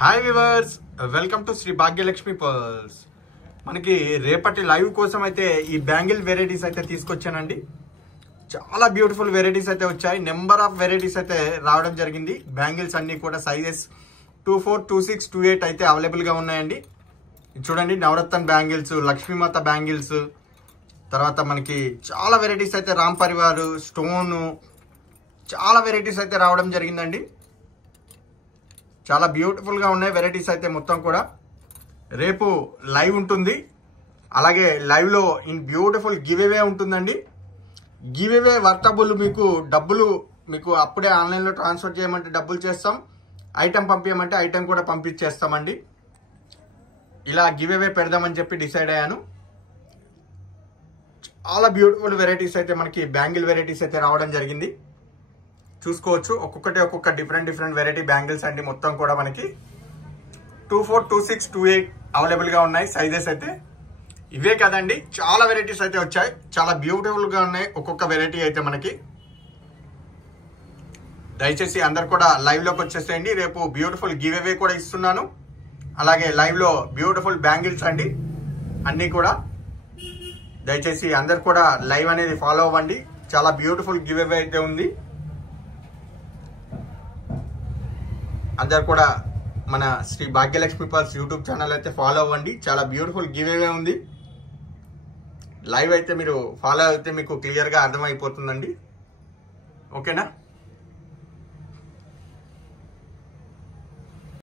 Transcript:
Hi viewers, welcome to Shri Bhagyalakshmi Pearls. మనకి రేపటి live కోసం అయితే ఈ బ్యాంగిల్ వెరైటీస్ అయితే తీసుకొచ్చానండి. చాలా బ్యూటిఫుల్ వెరైటీస్ అయితే వచ్చాయి. నెంబర్ ఆఫ్ వెరైటీస్ అయితే రావడం జరిగింది. బ్యాంగిల్స్ అన్ని కూడా సైజెస్ 24, 26, 28 అయితే అవైలబుల్ గా ఉన్నాయండి. చూడండి, నవరత్న బ్యాంగిల్స్, లక్ష్మీమాత బ్యాంగిల్స్, తర్వాత మనకి చాలా వెరైటీస్ అయితే రామ్ పరివార్, స్టోన్, చాలా వెరైటీస్ అయితే రావడం జరిగిందండి. చాలా బ్యూటిఫుల్ గా ఉన్నాయి వెరైటీస్ అయితే మొత్తం కూడా. రేపు లైవ్ ఉంటుంది, అలాగే లైవ్ లో ఇన్ బ్యూటిఫుల్ గివ్ అవే ఉంటుందండి. గివ్ అవే వర్తబుల్, మీకు డబ్బులు మీకు అప్పుడే ఆన్లైన్ లో ట్రాన్స్ఫర్ చేయమంటే డబ్బులు చేస్తాం, ఐటమ్ పంపించమంటే ఐటమ్ కూడా పంపించేస్తామండి. ఇలా గివ్ అవే పెడదామని చెప్పి డిసైడ్ అయ్యాను. చాలా బ్యూటిఫుల్ వెరైటీస్ అయితే మనకి బ్యాంగిల్ వెరైటీస్ అయితే రావడం జరిగింది. చూసుకోవచ్చు, ఒక్కొక్క డిఫరెంట్ వెరైటీ బ్యాంగిల్స్ అండి. మొత్తం కూడా మనకి 24, 26, 28 అవైలబుల్ గా ఉన్నాయి. సైజెస్ అయితే ఇవే కదండి, చాలా వెరైటీస్ అయితే వచ్చాయి. చాలా బ్యూటిఫుల్ గా ఉన్నాయి ఒక్కొక్క వెరైటీ అయితే మనకి. దయచేసి అందరు కూడా లైవ్ లోకి వచ్చేసేయండి. రేపు బ్యూటిఫుల్ గివ్ అవే కూడా ఇస్తున్నాను, అలాగే లైవ్ లో బ్యూటిఫుల్ బ్యాంగిల్స్ అండి అన్ని కూడా. దయచేసి అందరు కూడా లైవ్ అనేది ఫాలో అవ్వండి. చాలా బ్యూటిఫుల్ గివ్ అవే అయితే ఉంది. అందరు కూడా మన Shri Bhagyalakshmi Pearls YouTube channel అయితే ఫాలో అవ్వండి. చాలా బ్యూటిఫుల్ గివ్ అవే ఉంది. లైవ్ అయితే మీరు ఫాలో అయితే మీకు క్లియర్ గా అర్థమైపోతుందండి. ఓకేనా?